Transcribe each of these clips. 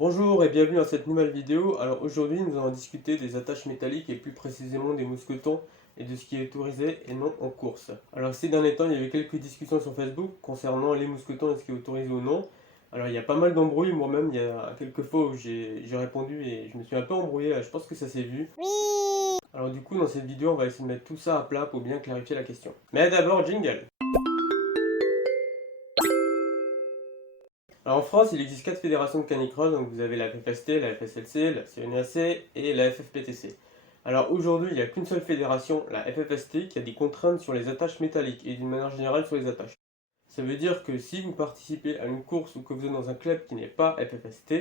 Bonjour et bienvenue dans cette nouvelle vidéo. Alors aujourd'hui nous allons discuter des attaches métalliques et plus précisément des mousquetons et de ce qui est autorisé et non en course. Alors ces derniers temps il y a eu quelques discussions sur Facebook concernant les mousquetons et ce qui est autorisé ou non. Alors il y a pas mal d'embrouilles, moi-même il y a quelques fois où j'ai répondu et je me suis un peu embrouillé, je pense que ça s'est vu. Alors du coup dans cette vidéo on va essayer de mettre tout ça à plat pour bien clarifier la question. Mais d'abord jingle. Alors en France, il existe 4 fédérations de canicross, donc vous avez la FFST, la FSLC, la CNRC et la FFPTC. Alors aujourd'hui, il n'y a qu'une seule fédération, la FFST, qui a des contraintes sur les attaches métalliques et d'une manière générale sur les attaches. Ça veut dire que si vous participez à une course ou que vous êtes dans un club qui n'est pas FFST,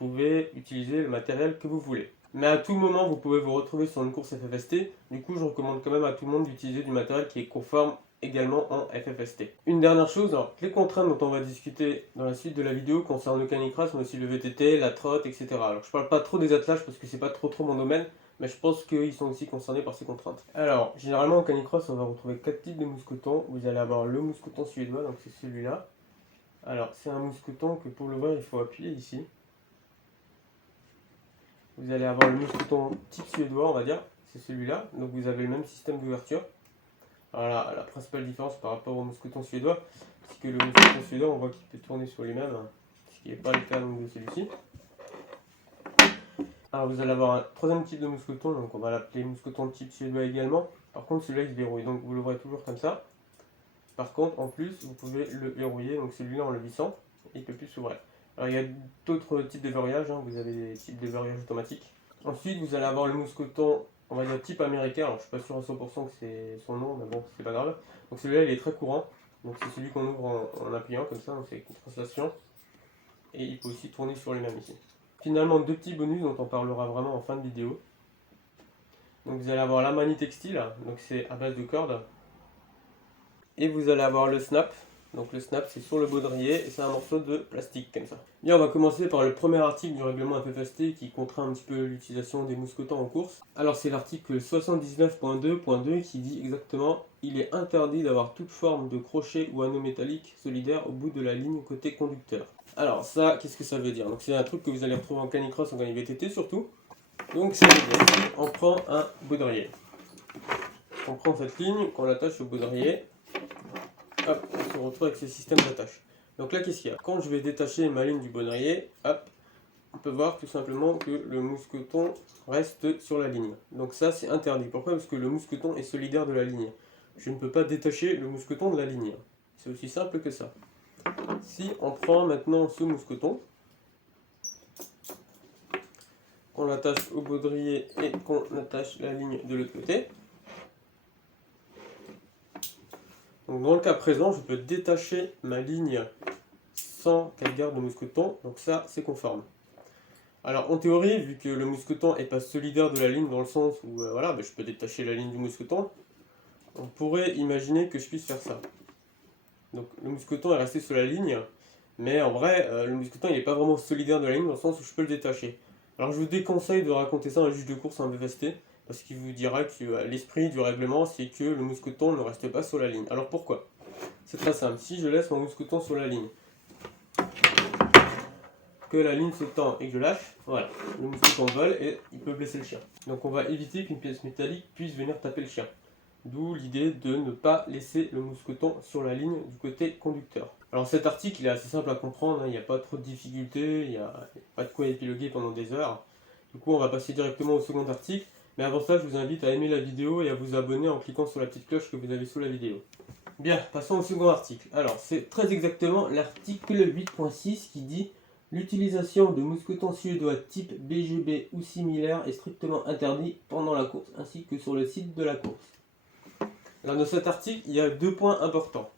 vous pouvez utiliser le matériel que vous voulez. Mais à tout moment, vous pouvez vous retrouver sur une course FFST, du coup je recommande quand même à tout le monde d'utiliser du matériel qui est conforme également en FFST. Une dernière chose, alors, les contraintes dont on va discuter dans la suite de la vidéo concernent le canicross, mais aussi le VTT, la trotte, etc. Alors je parle pas trop des attelages parce que c'est pas trop mon domaine, mais je pense qu'ils sont aussi concernés par ces contraintes. Alors, généralement au canicross, on va retrouver 4 types de mousquetons. Vous allez avoir le mousqueton suédois, donc c'est celui-là. Alors, c'est un mousqueton que pour l'ouvrir, il faut appuyer ici. Vous allez avoir le mousqueton type suédois, on va dire, c'est celui-là. Donc vous avez le même système d'ouverture. Voilà, la principale différence par rapport au mousqueton suédois, c'est que le mousqueton suédois, on voit qu'il peut tourner sur lui-même, ce qui n'est pas le cas de celui-ci. Alors vous allez avoir un troisième type de mousqueton, donc on va l'appeler mousqueton type suédois également. Par contre celui-là il se verrouille, donc vous l'ouvrez toujours comme ça. Par contre en plus vous pouvez le verrouiller, donc celui-là en le vissant, il ne peut plus s'ouvrir. Alors il y a d'autres types de verrouillage, vous avez des types de verrouillage automatiques. Ensuite vous allez avoir le mousqueton, on va dire type américain, alors je suis pas sûr à 100% que c'est son nom, mais bon c'est pas grave. Donc celui-là il est très courant, donc c'est celui qu'on ouvre en appuyant comme ça, donc c'est une translation. Et il peut aussi tourner sur lui-même ici. Finalement deux petits bonus dont on parlera vraiment en fin de vidéo. Donc vous allez avoir la manie textile, donc c'est à base de cordes. Et vous allez avoir le snap. Donc le snap c'est sur le baudrier et c'est un morceau de plastique comme ça. Bien, on va commencer par le premier article du règlement FFST qui contraint un petit peu l'utilisation des mousquetons en course. Alors c'est l'article 79.2.2 qui dit exactement: il est interdit d'avoir toute forme de crochet ou anneau métallique solidaire au bout de la ligne côté conducteur. Alors ça, qu'est-ce que ça veut dire? Donc c'est un truc que vous allez retrouver en canicross, en VTT surtout. Donc ça veut dire qu'on prend un baudrier. On prend cette ligne, qu'on l'attache au baudrier. Hop, on se retrouve avec ce système d'attache. Donc là, qu'est-ce qu'il y a? Quand je vais détacher ma ligne du baudrier, hop, on peut voir tout simplement que le mousqueton reste sur la ligne. Donc ça, c'est interdit. Pourquoi? Parce que le mousqueton est solidaire de la ligne. Je ne peux pas détacher le mousqueton de la ligne. C'est aussi simple que ça. Si on prend maintenant ce mousqueton, qu'on l'attache au baudrier et qu'on attache la ligne de l'autre côté, donc dans le cas présent, je peux détacher ma ligne sans qu'elle garde le mousqueton, donc ça c'est conforme. Alors en théorie, vu que le mousqueton n'est pas solidaire de la ligne dans le sens où voilà, je peux détacher la ligne du mousqueton, on pourrait imaginer que je puisse faire ça. Donc le mousqueton est resté sur la ligne, mais en vrai, le mousqueton il n'est pas vraiment solidaire de la ligne dans le sens où je peux le détacher. Alors je vous déconseille de raconter ça à un juge de course en FFST, parce qu'il vous dira que l'esprit du règlement c'est que le mousqueton ne reste pas sur la ligne. Alors pourquoi? C'est très simple, si je laisse mon mousqueton sur la ligne, que la ligne se tend et que je lâche, voilà, le mousqueton vole et il peut blesser le chien. Donc on va éviter qu'une pièce métallique puisse venir taper le chien. D'où l'idée de ne pas laisser le mousqueton sur la ligne du côté conducteur. Alors cet article il est assez simple à comprendre, il n'y a pas trop de difficultés, il n'y a pas de quoi épiloguer pendant des heures. Du coup on va passer directement au second article, mais avant ça je vous invite à aimer la vidéo et à vous abonner en cliquant sur la petite cloche que vous avez sous la vidéo. Bien, passons au second article. Alors c'est très exactement l'article 8.6 qui dit: l'utilisation de mousquetons suédois type BGB ou similaire est strictement interdit pendant la course ainsi que sur le site de la course. Alors dans cet article, il y a deux points importants.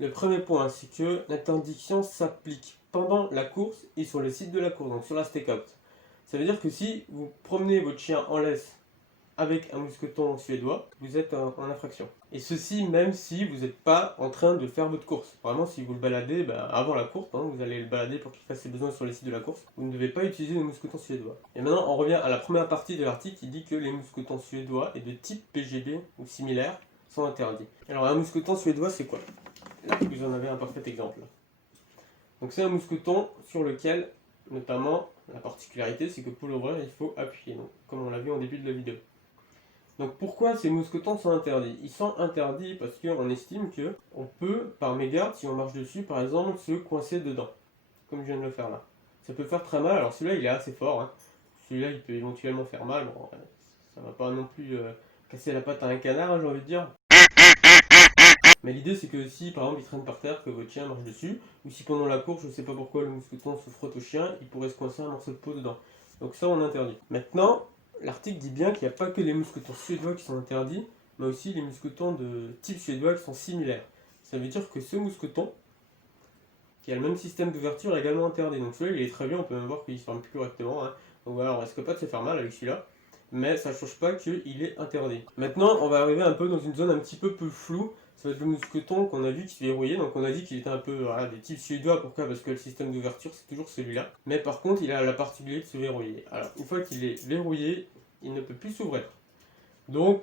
Le premier point, c'est que l'interdiction s'applique pendant la course et sur le site de la course, donc sur la stakeout. Ça veut dire que si vous promenez votre chien en laisse avec un mousqueton suédois, vous êtes en infraction. Et ceci même si vous n'êtes pas en train de faire votre course. Vraiment, si vous le baladez avant la course, vous allez le balader pour qu'il fasse ses besoins sur les sites de la course, vous ne devez pas utiliser le mousqueton suédois. Et maintenant, on revient à la première partie de l'article qui dit que les mousquetons suédois et de type BGB ou similaire sont interdits. Alors un mousqueton suédois, c'est quoi? Là, vous en avez un parfait exemple. Donc c'est un mousqueton sur lequel, notamment, la particularité c'est que pour l'ouvrir il faut appuyer, donc, comme on l'a vu en début de la vidéo. Donc pourquoi ces mousquetons sont interdits? Ils sont interdits parce qu'on estime que on peut, par mégarde, si on marche dessus par exemple, se coincer dedans, comme je viens de le faire là. Ça peut faire très mal, alors celui-là il est assez fort, hein. Celui-là il peut éventuellement faire mal, bon, ça va pas non plus casser la patte à un canard, hein, j'ai envie de dire. Mais l'idée c'est que si par exemple il traîne par terre, que votre chien marche dessus, ou si pendant la course, je sais pas pourquoi le mousqueton se frotte au chien, il pourrait se coincer un morceau de peau dedans. Donc ça on interdit. Maintenant, l'article dit bien qu'il n'y a pas que les mousquetons suédois qui sont interdits, mais aussi les mousquetons de type suédois qui sont similaires. Ça veut dire que ce mousqueton, qui a le même système d'ouverture, est également interdit. Donc celui-là il est très bien, on peut même voir qu'il se ferme plus correctement, hein. Donc voilà, on risque pas de se faire mal avec celui-là, mais ça ne change pas qu'il est interdit. Maintenant, on va arriver un peu dans une zone un petit peu plus floue. Ça va être le mousqueton qu'on a vu qui se verrouillait. Donc on a dit qu'il était un peu voilà, des types suédois. Pourquoi? Parce que le système d'ouverture c'est toujours celui-là. Mais par contre il a la particularité de se verrouiller. Alors une fois qu'il est verrouillé, il ne peut plus s'ouvrir. Donc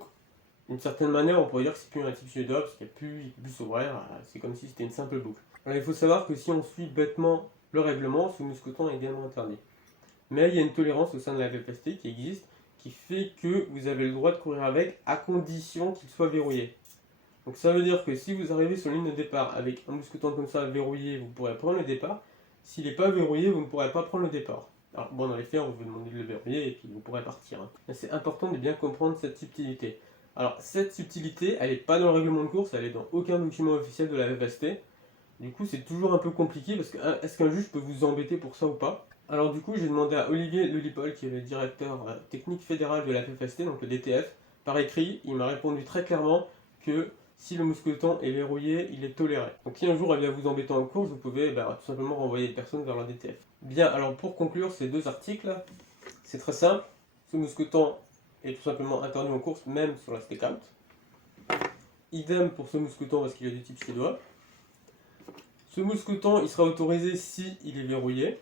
d'une certaine manière on pourrait dire que c'est plus un type suédois parce qu'il ne peut plus s'ouvrir. C'est comme si c'était une simple boucle. Alors il faut savoir que si on suit bêtement le règlement, ce mousqueton est également interdit. Mais il y a une tolérance au sein de la FFST qui existe, qui fait que vous avez le droit de courir avec à condition qu'il soit verrouillé. Donc ça veut dire que si vous arrivez sur la ligne de départ avec un mousqueton comme ça verrouillé, vous pourrez prendre le départ. S'il n'est pas verrouillé, vous ne pourrez pas prendre le départ. Alors bon, dans les faits, on va vous demander de le verrouiller et puis vous pourrez partir, hein. Mais c'est important de bien comprendre cette subtilité. Alors cette subtilité, elle n'est pas dans le règlement de course, elle est dans aucun document officiel de la FFST. Du coup, c'est toujours un peu compliqué parce que est-ce qu'un juge peut vous embêter pour ça ou pas? Alors du coup, j'ai demandé à Olivier Lelipol, qui est le directeur technique fédéral de la FFST, donc le DTF, par écrit, il m'a répondu très clairement que si le mousqueton est verrouillé, il est toléré. Donc si un jour elle vient vous embêter en course, vous pouvez tout simplement renvoyer les personnes vers la DTF. Bien, alors pour conclure ces deux articles, c'est très simple. Ce mousqueton est tout simplement interdit en course, même sur la stakeout. Idem pour ce mousqueton parce qu'il est du type suédois. Ce mousqueton, il sera autorisé si il est verrouillé.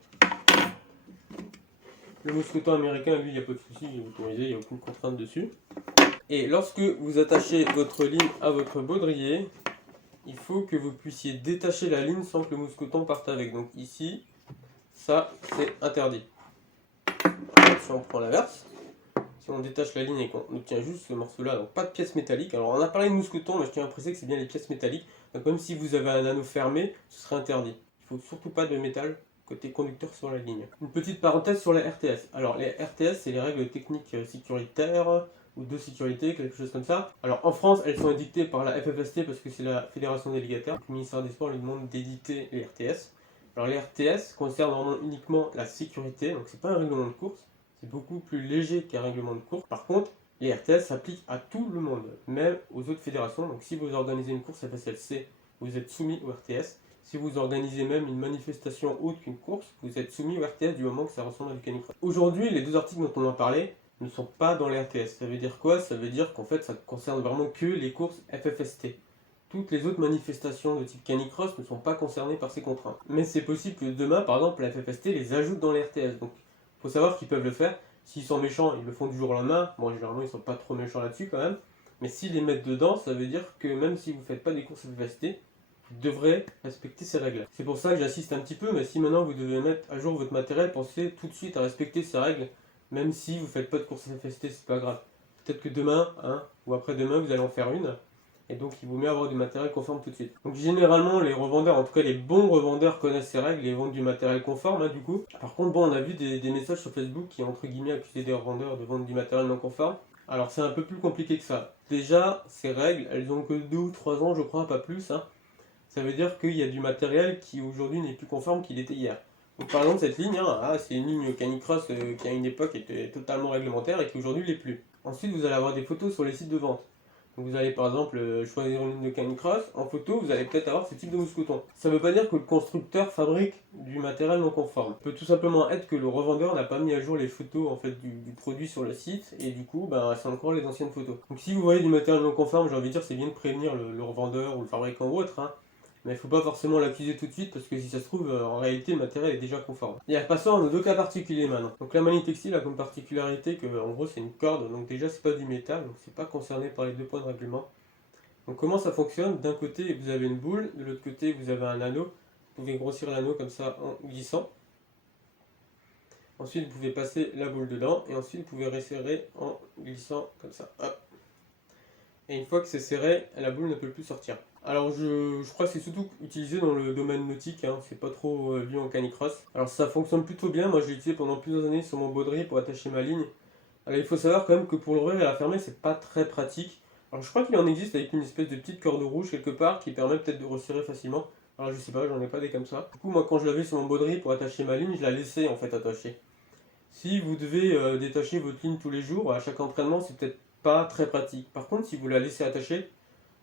Le mousqueton américain, lui, il n'y a pas de souci, il est autorisé, il n'y a aucune contrainte dessus. Et lorsque vous attachez votre ligne à votre baudrier, il faut que vous puissiez détacher la ligne sans que le mousqueton parte avec. Donc ici, ça, c'est interdit. Si on prend l'inverse, si on détache la ligne et qu'on obtient juste ce morceau-là, donc pas de pièces métalliques. Alors on a parlé de mousqueton, mais je tiens à préciser que c'est bien les pièces métalliques. Donc même si vous avez un anneau fermé, ce serait interdit. Il ne faut surtout pas de métal côté conducteur sur la ligne. Une petite parenthèse sur les RTS. Alors les RTS, c'est les règles techniques sécuritaires ou de sécurité, quelque chose comme ça. Alors en France, elles sont édictées par la FFST parce que c'est la fédération délégataire. Le ministère des Sports lui demande d'éditer les RTS. Alors les RTS concernent normalement uniquement la sécurité, donc c'est pas un règlement de course. C'est beaucoup plus léger qu'un règlement de course. Par contre, les RTS s'appliquent à tout le monde, même aux autres fédérations. Donc si vous organisez une course FSLC, vous êtes soumis au RTS. Si vous organisez même une manifestation autre qu'une course, vous êtes soumis au RTS du moment que ça ressemble à du canicross. Aujourd'hui, les deux articles dont on a parlé ne sont pas dans les RTS. Ça veut dire quoi? Ça veut dire qu'en fait, ça concerne vraiment que les courses FFST. Toutes les autres manifestations de type canicross ne sont pas concernées par ces contraintes. Mais c'est possible que demain, par exemple, la FFST les ajoute dans les RTS. Donc, il faut savoir qu'ils peuvent le faire. S'ils sont méchants, ils le font du jour au lendemain. Bon, généralement, ils sont pas trop méchants là-dessus quand même. Mais s'ils les mettent dedans, ça veut dire que même si vous ne faites pas des courses FFST, vous devrez respecter ces règles. C'est pour ça que j'insiste un petit peu, mais si maintenant vous devez mettre à jour votre matériel, pensez tout de suite à respecter ces règles, même si vous ne faites pas de course FFST, c'est pas grave. Peut-être que demain, ou après-demain, vous allez en faire une, et donc il vaut mieux avoir du matériel conforme tout de suite. Donc généralement, les revendeurs, en tout cas les bons revendeurs connaissent ces règles et vendent du matériel conforme, du coup. Par contre, bon, on a vu des messages sur Facebook qui, entre guillemets, accusaient des revendeurs de vendre du matériel non conforme. Alors c'est un peu plus compliqué que ça. Déjà, ces règles, elles ont que 2 ou 3 ans, je crois, pas plus, Ça veut dire qu'il y a du matériel qui aujourd'hui n'est plus conforme qu'il était hier. Donc par exemple cette ligne, c'est une ligne canicross qui à une époque était totalement réglementaire et qui aujourd'hui l'est plus. Ensuite vous allez avoir des photos sur les sites de vente. Donc vous allez par exemple choisir une ligne de canicross, en photo vous allez peut-être avoir ce type de mousqueton. Ça ne veut pas dire que le constructeur fabrique du matériel non conforme. Ça peut tout simplement être que le revendeur n'a pas mis à jour les photos en fait, du produit sur le site et du coup c'est encore les anciennes photos. Donc si vous voyez du matériel non conforme, j'ai envie de dire c'est bien de prévenir le revendeur ou le fabricant ou autre. Mais il ne faut pas forcément l'accuser tout de suite parce que si ça se trouve, en réalité, le matériel est déjà conforme. Et passons à nos deux cas particuliers maintenant. Donc la manille textile a comme particularité que, en gros, c'est une corde, donc déjà, c'est pas du métal, donc c'est pas concerné par les 2 points de règlement. Donc comment ça fonctionne? D'un côté, vous avez une boule, de l'autre côté, vous avez un anneau. Vous pouvez grossir l'anneau comme ça en glissant. Ensuite vous pouvez passer la boule dedans et ensuite vous pouvez resserrer en glissant comme ça. Hop. Et une fois que c'est serré, la boule ne peut plus sortir. Alors je crois que c'est surtout utilisé dans le domaine nautique, hein, c'est pas trop vu en canicross. Alors ça fonctionne plutôt bien, moi je l'ai utilisé pendant plusieurs années sur mon baudrier pour attacher ma ligne. Alors il faut savoir quand même que pour l'ouvrir et la fermer c'est pas très pratique. Alors je crois qu'il en existe avec une espèce de petite corde rouge quelque part qui permet peut-être de resserrer facilement. Alors je sais pas, j'en ai pas des comme ça. Du coup moi quand je l'avais sur mon baudrier pour attacher ma ligne, je la laissais en fait attacher. Si vous devez détacher votre ligne tous les jours, à chaque entraînement c'est peut-être pas très pratique. Par contre si vous la laissez attacher,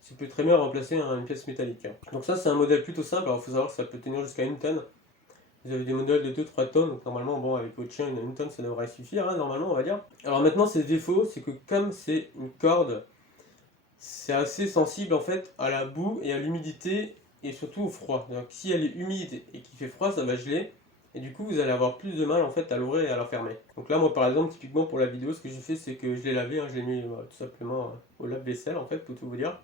ça peut très bien remplacer une pièce métallique. Donc ça c'est un modèle plutôt simple, alors il faut savoir que ça peut tenir jusqu'à 1 tonne. Vous avez des modèles de 2-3 tonnes, donc normalement bon avec votre chien une tonne ça devrait suffire, hein, normalement on va dire. Alors maintenant ses défauts, c'est que comme c'est une corde, c'est assez sensible en fait à la boue et à l'humidité et surtout au froid. Donc si elle est humide et qu'il fait froid, ça va geler. Et du coup vous allez avoir plus de mal en fait à l'ouvrir et à la fermer. Donc là moi par exemple typiquement pour la vidéo ce que j'ai fait c'est que je l'ai lavé, hein, je l'ai mis tout simplement au lave-vaisselle en fait pour tout vous dire.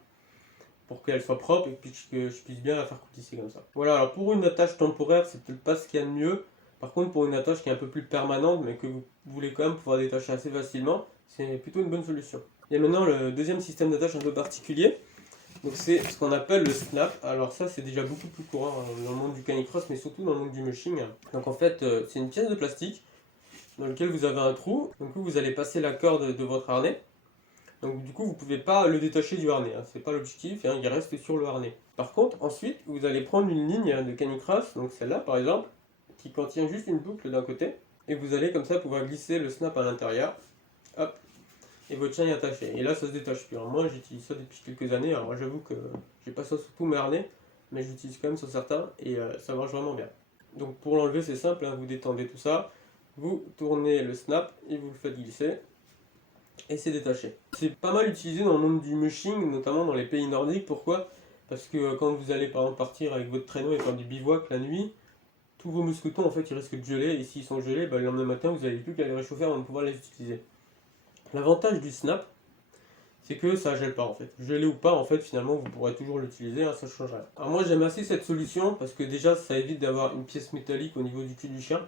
Pour qu'elle soit propre et puis que je puisse bien la faire coulisser comme ça. Voilà, alors pour une attache temporaire c'est peut-être pas ce qu'il y a de mieux. Par contre pour une attache qui est un peu plus permanente mais que vous voulez quand même pouvoir détacher assez facilement, c'est plutôt une bonne solution. Et maintenant le deuxième système d'attache un peu particulier. Donc c'est ce qu'on appelle le snap. Alors ça c'est déjà beaucoup plus courant dans le monde du canicross mais surtout dans le monde du mushing. Donc en fait c'est une pièce de plastique dans laquelle vous avez un trou. Donc vous allez passer la corde de votre harnais. Donc du coup vous ne pouvez pas le détacher du harnais, hein. C'est pas l'objectif, hein, il reste sur le harnais. Par contre ensuite vous allez prendre une ligne de canicross, donc celle-là par exemple, qui contient juste une boucle d'un côté. Et vous allez comme ça pouvoir glisser le snap à l'intérieur. Hop. Et votre chien est attaché. Et là ça se détache plus. Alors moi j'utilise ça depuis quelques années, alors j'avoue que j'ai pas ça sur tous mes harnais, mais j'utilise quand même sur certains et ça marche vraiment bien. Donc pour l'enlever c'est simple, hein, vous détendez tout ça, vous tournez le snap et vous le faites glisser. Et c'est détaché. C'est pas mal utilisé dans le monde du mushing, notamment dans les pays nordiques. Pourquoi? Parce que quand vous allez par exemple partir avec votre traîneau et faire du bivouac la nuit, tous vos mousquetons en fait ils risquent de geler et s'ils sont gelés, le lendemain matin vous n'avez plus qu'à les réchauffer avant de pouvoir les utiliser. L'avantage du snap, c'est que ça gèle pas en fait. Gelé ou pas en fait finalement vous pourrez toujours l'utiliser, hein, ça change rien. Alors moi j'aime assez cette solution parce que déjà ça évite d'avoir une pièce métallique au niveau du cul du chien.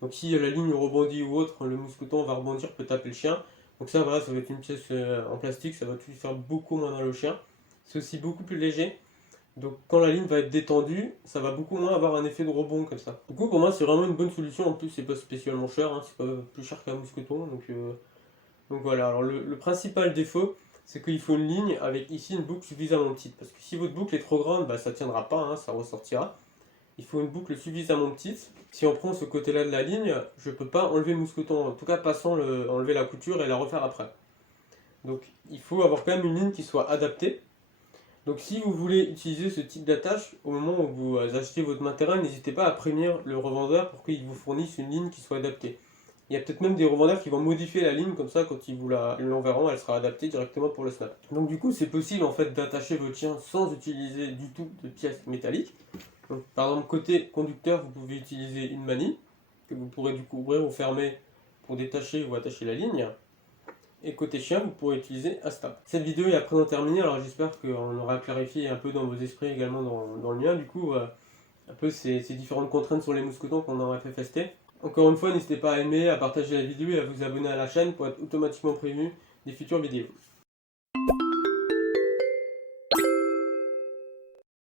Donc si la ligne rebondit ou autre, le mousqueton va rebondir, peut taper le chien. Donc ça voilà, ça va être une pièce en plastique, ça va tout faire beaucoup moins mal au chien. C'est aussi beaucoup plus léger. Donc quand la ligne va être détendue, ça va beaucoup moins avoir un effet de rebond comme ça. Du coup pour moi c'est vraiment une bonne solution, en plus c'est pas spécialement cher, hein, c'est pas plus cher qu'un mousqueton. Donc voilà, alors le principal défaut c'est qu'il faut une ligne avec ici une boucle suffisamment petite. Parce que si votre boucle est trop grande, ça ne tiendra pas, hein, ça ressortira. Il faut une boucle suffisamment petite. Si on prend ce côté-là de la ligne, je ne peux pas enlever le mousqueton, en tout cas pas sans enlever la couture et la refaire après. Donc il faut avoir quand même une ligne qui soit adaptée. Donc si vous voulez utiliser ce type d'attache, au moment où vous achetez votre matériel, n'hésitez pas à prévenir le revendeur pour qu'il vous fournisse une ligne qui soit adaptée. Il y a peut-être même des revendeurs qui vont modifier la ligne, comme ça quand ils vous l'enverront, elle sera adaptée directement pour le snap. Donc du coup c'est possible en fait d'attacher votre chien sans utiliser du tout de pièces métalliques. Donc, par exemple, côté conducteur, vous pouvez utiliser une manille que vous pourrez du coup ouvrir ou fermer pour détacher ou attacher la ligne. Et côté chien, vous pourrez utiliser un snap. Cette vidéo est à présent terminée, alors j'espère qu'on aura clarifié un peu dans vos esprits, également dans le mien, du coup, un peu ces différentes contraintes sur les mousquetons qu'on aurait fait tester. Encore une fois, n'hésitez pas à aimer, à partager la vidéo et à vous abonner à la chaîne pour être automatiquement prévenu des futures vidéos.